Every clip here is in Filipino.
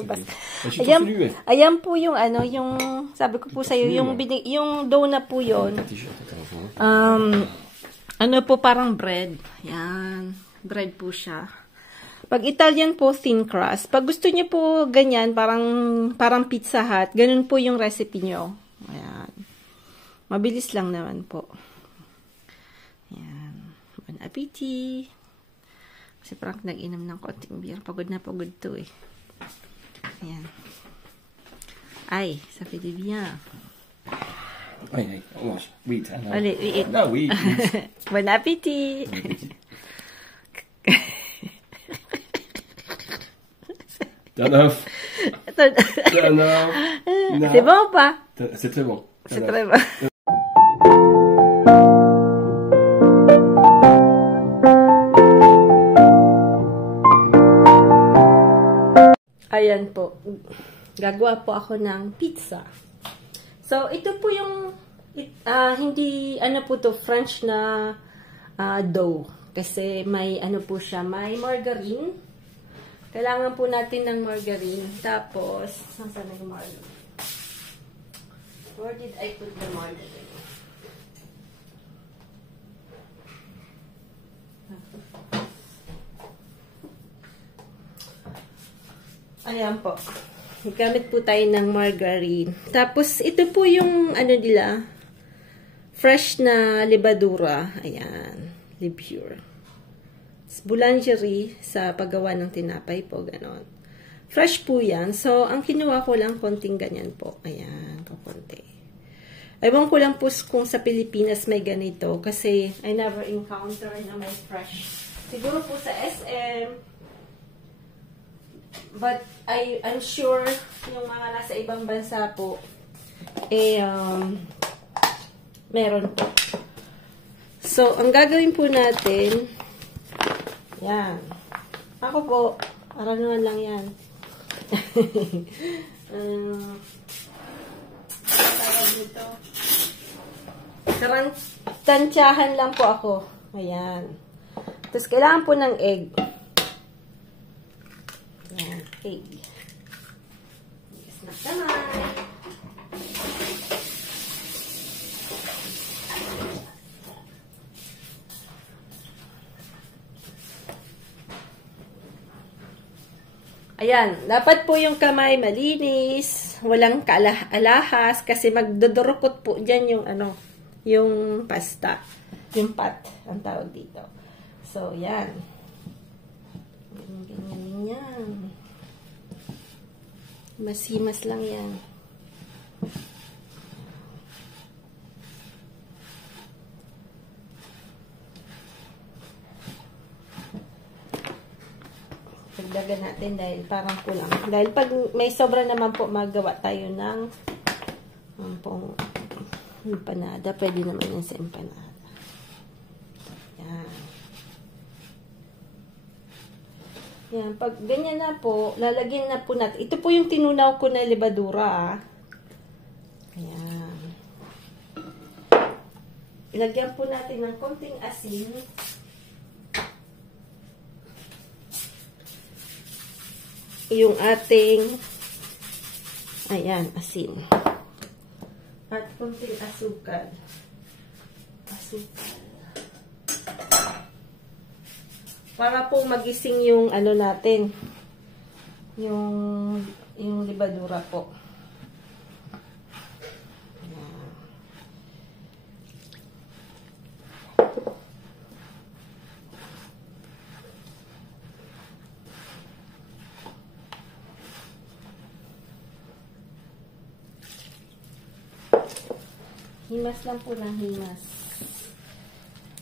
Labas. Ayan po yung ano, yung sabi ko po sa iyo, yung dough na po yon. Ano po parang bread. Yan, bread po siya. Pag Italian po thin crust. Pag gusto niyo po ganyan, parang Pizza Hut, ganun po yung recipe niyo. Ayan. Mabilis lang naman po. Ayan. Bon appetit. Si Frank nag-inom ng konting beer. Pagod na pagod to eh. Ayan. Ay, ça fait du bien. Oui, oui. Allez, oui. No, oui. Bon appétit. Bon appétit. Turn-off. Turn-off. C'est bon ou pas? C'est très bon. C'est très bon. Ayan po. Gagawa po ako ng pizza. So, ito po yung hindi, ano po to, French na dough. Kasi may, ano po siya, may margarine. Kailangan po natin ng margarine. Tapos, saan na yung margarine? Where did I put the margarine? Ayan po. Gamit po tayo ng margarine. Tapos, ito po yung, ano nila, fresh na libadura. Ayan. Libure. Boulangerie sa paggawa ng tinapay po, ganon. Fresh po yan. So, ang kinuha ko lang, konting ganyan po. Ayan, konti. Ewan ko lang po kung sa Pilipinas may ganito. Kasi, I never encounter na may fresh. Siguro po sa SM, but I'm sure yung mga nasa ibang bansa po meron po. So, ang gagawin po natin, yan. Ako po, aranuan lang yan. Tawag nito. Tansyahan lang po ako. Ayan. Tapos, kailangan po ng egg. Ayan, egg. Yes, na kamay. Ayan, dapat po yung kamay malinis, walang alahas kasi magdodorokot po dyan yung ano, yung pasta, yung pat, ang tawag dito. So, yan. Ganyan. Masimas lang yan. Pagdagan natin dahil parang kulang. Dahil pag may sobra naman po, magawa tayo ng pong empanada. Pwede naman yan sa empanada. Yan. Yan. Pag ganyan na po, lalagyan na po natin. Ito po yung tinunaw ko na libadura. Ayan. Ilagyan po natin ng konting asin. Yung ating ayan, asin. At konting asukal. Para po magising yung ano natin. Yung libadura po. Himas lang po ng himas.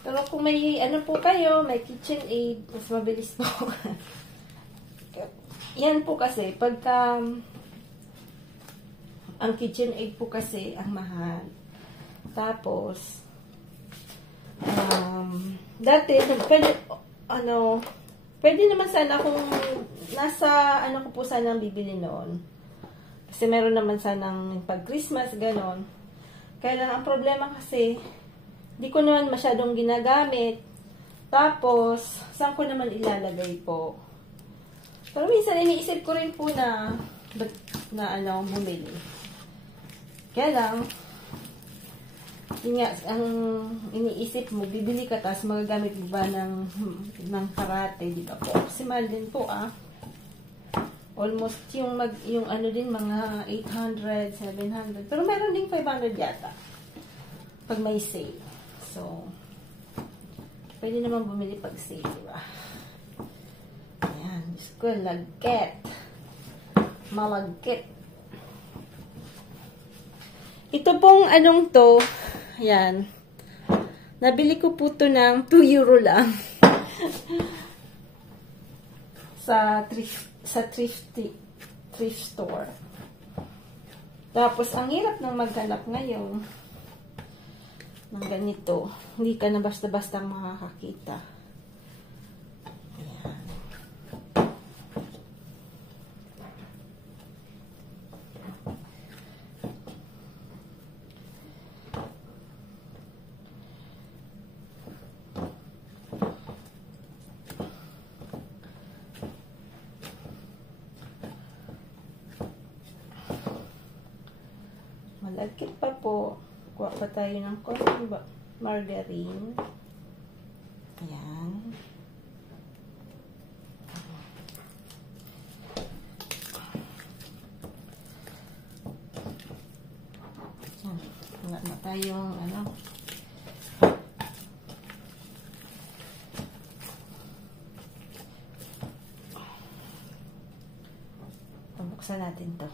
Pero kung may ano po kayo, may KitchenAid, mas mabilis po. Yan po kasi, pagka ang KitchenAid po kasi ang mahal. Tapos, dati, pwede naman sana kung nasa, ano ko po sana bibili noon. Kasi meron naman sanang pag Christmas, ganon. Kaya lang, ang problema kasi, di ko naman masyadong ginagamit. Tapos, saan ko naman ilalagay po? Pero minsan iniisip ko rin po na bumili. Kaya lang, yun nga, ang iniisip mo, bibili ka, tapos magagamit mo ba ng karate, di ba po? Kasi mahal din po, Almost yung ano din, mga 800, 700. Pero meron din 500 yata. Pag may sale. So, pwede naman bumili pag sale, di ba? Ayan. Diyos ko, lagkit. Malagkit. Ito pong anong to, ayan. Nabili ko po to ng 2 euro lang. sa thrift store. Tapos, ang hirap ng maghanap ngayon ng ganito. Hindi ka na basta-basta makakakita. Ayan. Malagkit pa po. Kuha pa tayo ng konting margarine. Ayan. Ayan. Wala na tayong pabuksan natin to.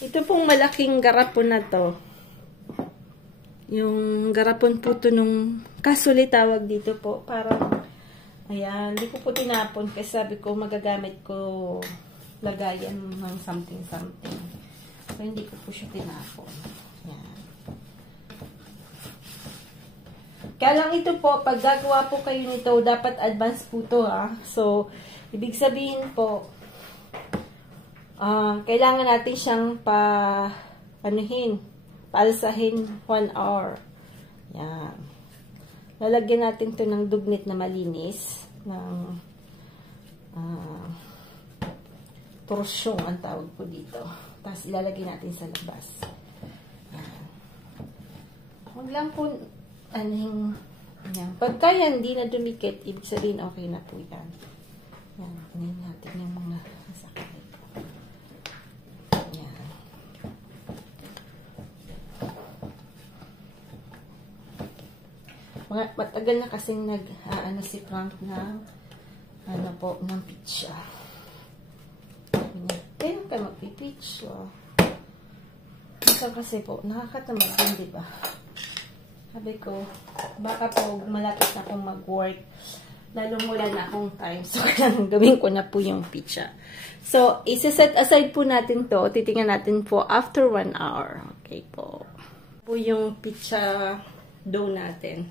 Ito pong malaking garapon na to. Yung garapon po to nung kasuli tawag dito po. Parang, ayan, hindi ko po tinapon kasi sabi ko magagamit ko lagayan ng something. So, hindi ko po siya tinapon. Ayan. Kaya lang ito po, pag gagawa po kayo nito, dapat advance po to So, ibig sabihin po, kailangan natin siyang paalsahin 1 hour. Yan. Lalagyan natin to ng dugnit na malinis. Ng torsyong ang tawag po dito. Tapos ilalagay natin sa labas. Yan. Huwag lang po, yan. Pagka yan, hindi na dumikit, ibig sabihin okay na po yan. Yan. Kunin natin yung mga sakit. Matagal na kasing si Frank ng ng pizza. Kailan ka magpipizza? Kasi po, nakakatamad din, diba? Sabi ko, baka po malapit na akong mag-work. Lalong wala na akong time. So, kailangan gawin ko na po yung pizza. So, isa-set aside po natin to. Titingnan natin po after 1 hour. Okay po. Po yung pizza dough natin.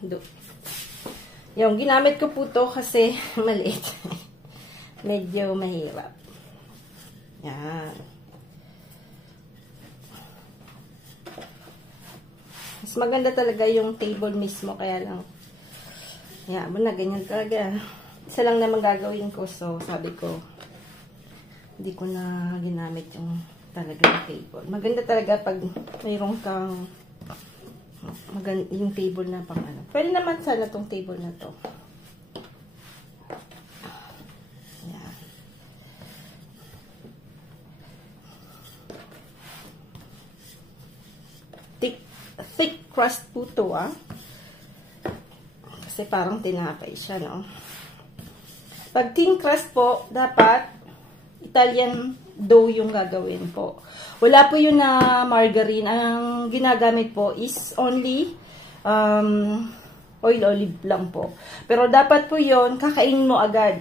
Yung ginamit ko po to kasi maliit. Medyo mahirap. Yan. Mas maganda talaga yung table mismo. Kaya lang, yan, na ganyan talaga. Isa lang naman gagawin ko. So, sabi ko, hindi ko na ginamit yung talagang table. Maganda talaga pag mayroon kang yung table na pang Pwede naman sana tong table na to. Ayan. Thick crust po to, Kasi parang tinapay siya, no? Pag thin crust po, dapat Italian dough yung gagawin po. Wala po yun na margarine. Ang ginagamit po is only oil olive lang po. Pero dapat po yun, kakainin mo agad.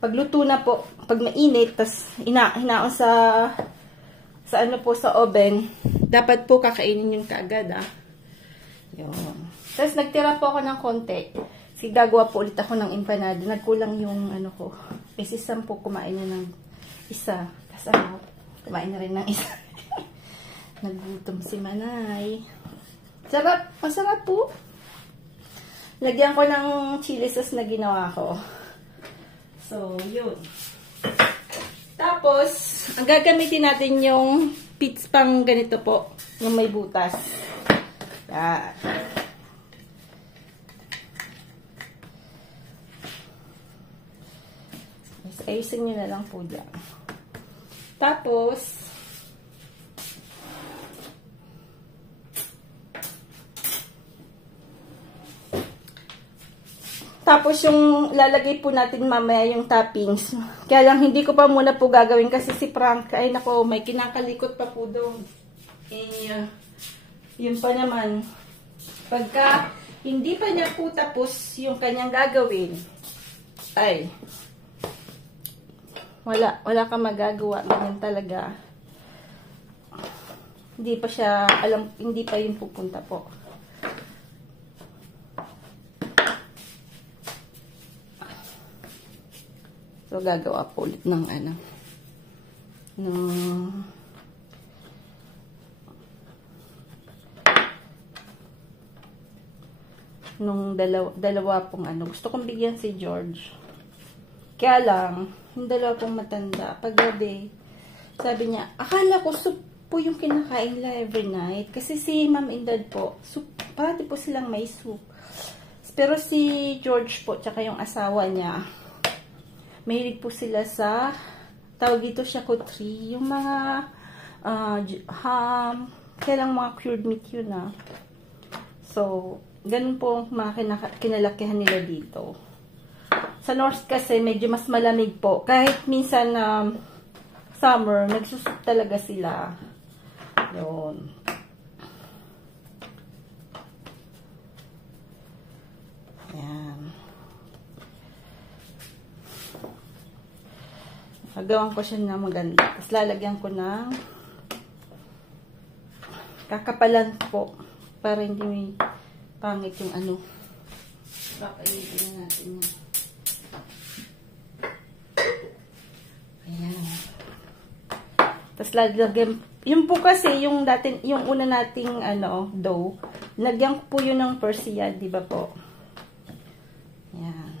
Pagluto na po, pag mainit, tas hinaon sa oven, dapat po kakainin yung kaagad, Yun. Tapos nagtira po ako ng konti. Kasi gagawa po ulit ako ng empanada. Nagkulang yung ko. Kasi po kumain na ng isa. Tapos kumain na rin ng isa. Nagutom si Manay. Sarap. Masarap po. Lagyan ko ng chili sauce na ginawa ko. So, yun. Tapos, ang gagamitin natin yung pits pang ganito po. Yung may butas. Yan. Ayusin nyo na lang po dyan. Tapos, yung lalagay po natin mamaya yung toppings. Kaya lang hindi ko pa muna po gagawin kasi si Frank, ay nako, may kinakalikot pa po doon. Yun pa naman. Pagka hindi pa niya po tapos yung kanyang gagawin, ay, wala kang magagawa. Ganyan talaga. Hindi pa siya, hindi pa yun pupunta po. So, gagawa po ulit ng nung dalawa pong gusto kong bigyan si George. Kaya lang, yung dalawa pong matanda, paggabi, sabi niya, akala ko soup po yung kinakain nila every night. Kasi si mom and dad po, soup, parati po silang may soup. Pero si George po, tsaka yung asawa niya, mahilig po sila sa, tawag dito siya charcuterie, yung mga ham, kailang mga cured meat yun So, ganun po mga kinalakihan nila dito. Sa north kasi medyo mas malamig po. Kahit minsan summer, nagsusup talaga sila. Yun. Ayan. Nagawan ko siya na maganda. Tapos lalagyan ko ng kakapalan po. Para hindi may pangit yung Kakainin na natin yan. Ayan. Tapos lalagyan, yun po kasi yung una nating dough, lagyan ko po yun ng Persia, di ba po? Ayan.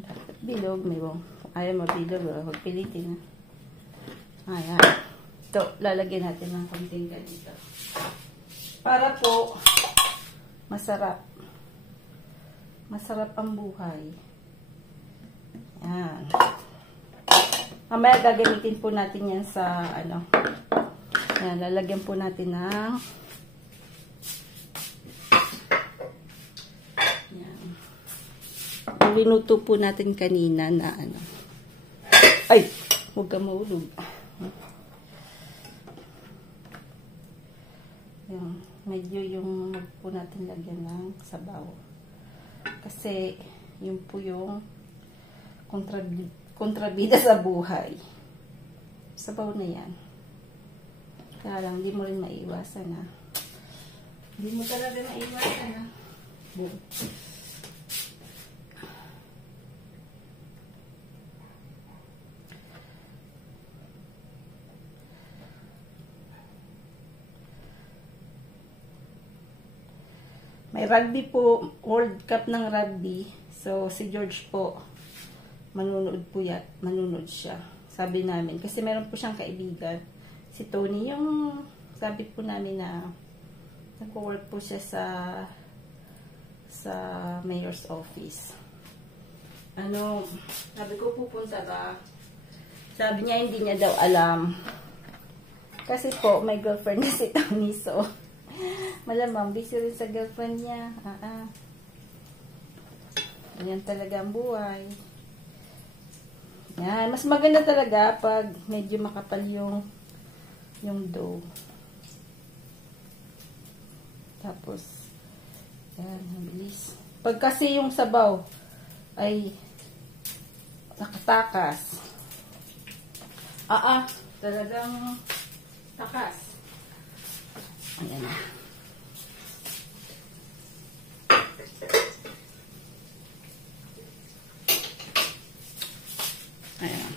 Dapat bilog, may bong. Ayaw mabilog, huwag pilitin. Ayan. Ito, lalagyan natin ng konting ganito. Para po, masarap. Masarap ang buhay. Ayan. Mamaya gagamitin po natin yan sa Ayan, lalagyan po natin ng ayan. Linuto po natin kanina na ay, huwag ka mahulog. Ayan, medyo yung po natin lagyan ng sabaw. Kasi, yun po yung kontrabida sa buhay. Sabaw na yan. Kaya lang, di mo rin maiwasan Hindi mo talaga maiwasan Boom. May rugby po, World Cup ng rugby. So, si George po, manunod siya. Sabi namin. Kasi meron po siyang kaibigan. Si Tony, yung sabi po namin na nag-work po siya sa mayor's office. Sabi ko pupunta ka. Sabi niya, hindi niya daw alam. Kasi po, may girlfriend na si Tony. So, malamang busy rin sa girlfriend niya. Ayan talaga ang buhay. Yan. Mas maganda talaga pag medyo makapal yung dough. Tapos, yan, mabilis. Pag kasi yung sabaw ay nakatakas. Talagang takas. Ayan na. Ayan.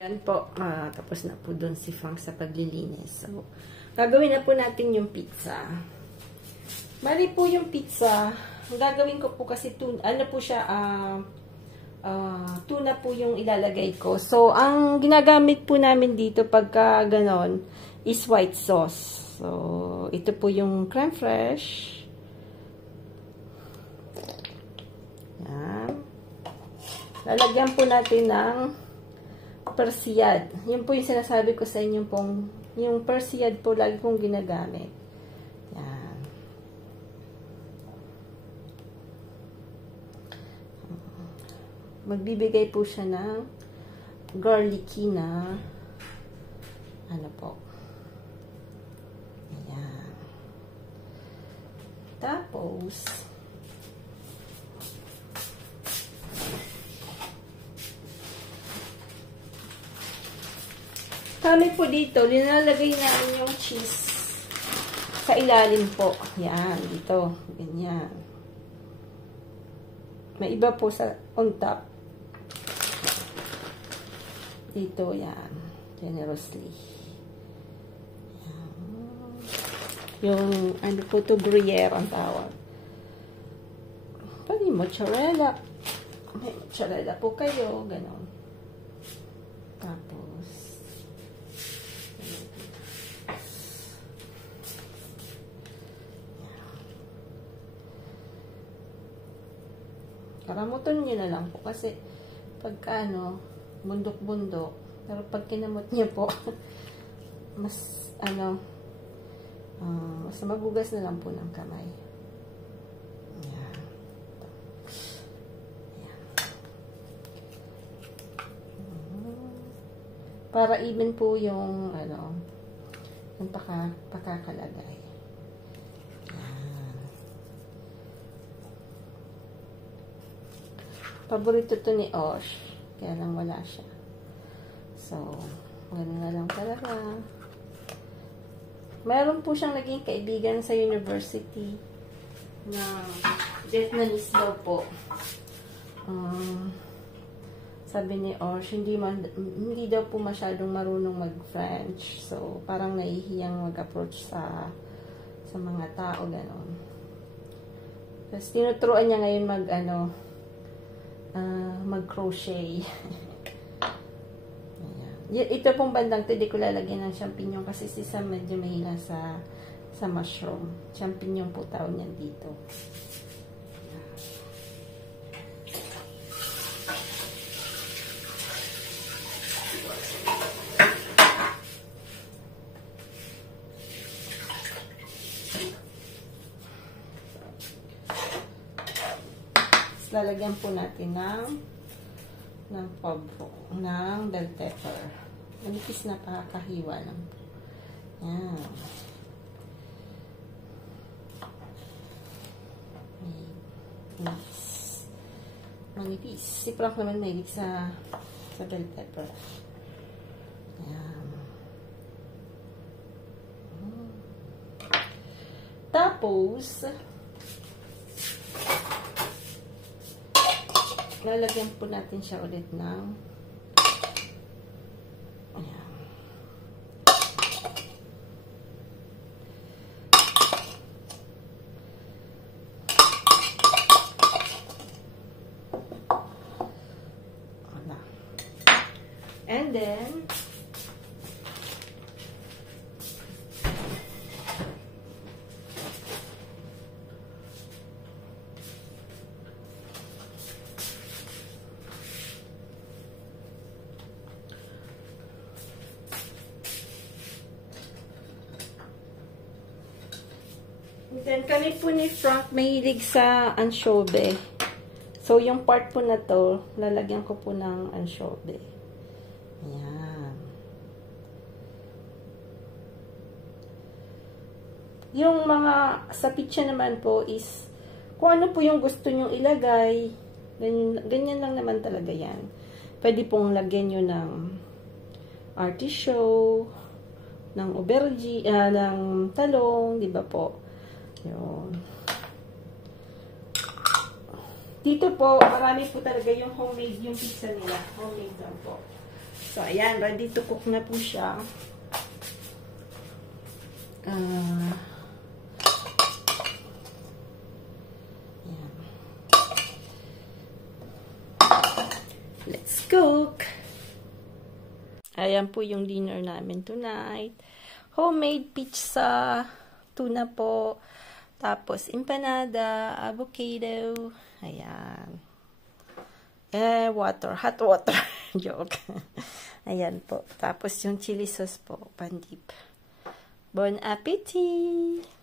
Yan po, tapos na po doon si Frank sa paglilinis. So, gagawin na po natin yung pizza. Bali po yung pizza, gagawin ko po kasi ano po siya, tuna po yung ilalagay ko. So, ang ginagamit po namin dito pagka ganon is white sauce. So, ito po yung crème fraîche. Yan. Lalagyan po natin ng persiyad. Yun po yung sinasabi ko sa inyo pong, yung persiyad po lagi kong ginagamit. Yan. Magbibigay po siya ng garlicky na ano po. Ayan. Tapos kami po dito, linalagay namin yung cheese sa ilalim po. Yan, dito. Ganyan. May iba po sa on top. Dito, yan. Generously. Yan. Yung, ano po to, Gruyere ang tawag. Pwede mozzarella. May mozzarella po kayo. Ganon. Tapos, karamuton nyo na lang po kasi pagka ano, bundok-bundok, pero pag kinamot nyo po mas ano mas magugas na lang po ng kamay. Ayan. Ayan. Para even po yung ano yung pakakalagay. Paborito to ni Osh. Kaya lang wala siya. So, gano'n na lang talaga. Meron po siyang naging kaibigan sa university na Vietnamese daw po. Sabi ni Osh, hindi daw po masyadong marunong mag-French. So, parang nahihiyang mag-approach sa mga tao, gano'n. Tapos, tinuturuan niya ngayon mag-crochet. Ito pong bandang to, di ko lalagyan ng champignon kasi si Sam medyo mahila sa mushroom. Champignon po tawag niyan dito. Lalagyan po natin ng pabro, ng bell pepper. Manipis na pakakahiwa lang. Yan. Manipis. Si Frank naman mahilig sa bell pepper. Yan. Tapos, lalagyan po natin siya ulit ng ayan. Wala. And then kami po ni Frank mahilig sa anchovy. So, yung part po na to, lalagyan ko po ng anchovy. Ayan. Yung mga sa pizza naman po is, kung ano po yung gusto nyong ilagay, ganyan lang naman talaga yan. Pwede pong lagyan nyo ng artichoke, ng aubergine, ng talong, di ba po? Yun. dito po, marami po talaga yung homemade yung pizza nila. Homemade lang po. So, ayan, ready to cook na po siya. Ayan. Let's cook! Ayan po yung dinner namin tonight. Homemade pizza, tuna po, tapos empanada, avocado, ayan. Water, hot water, joke. Ayan po. Tapos yung chili sauce po, pandip. Bon appetit!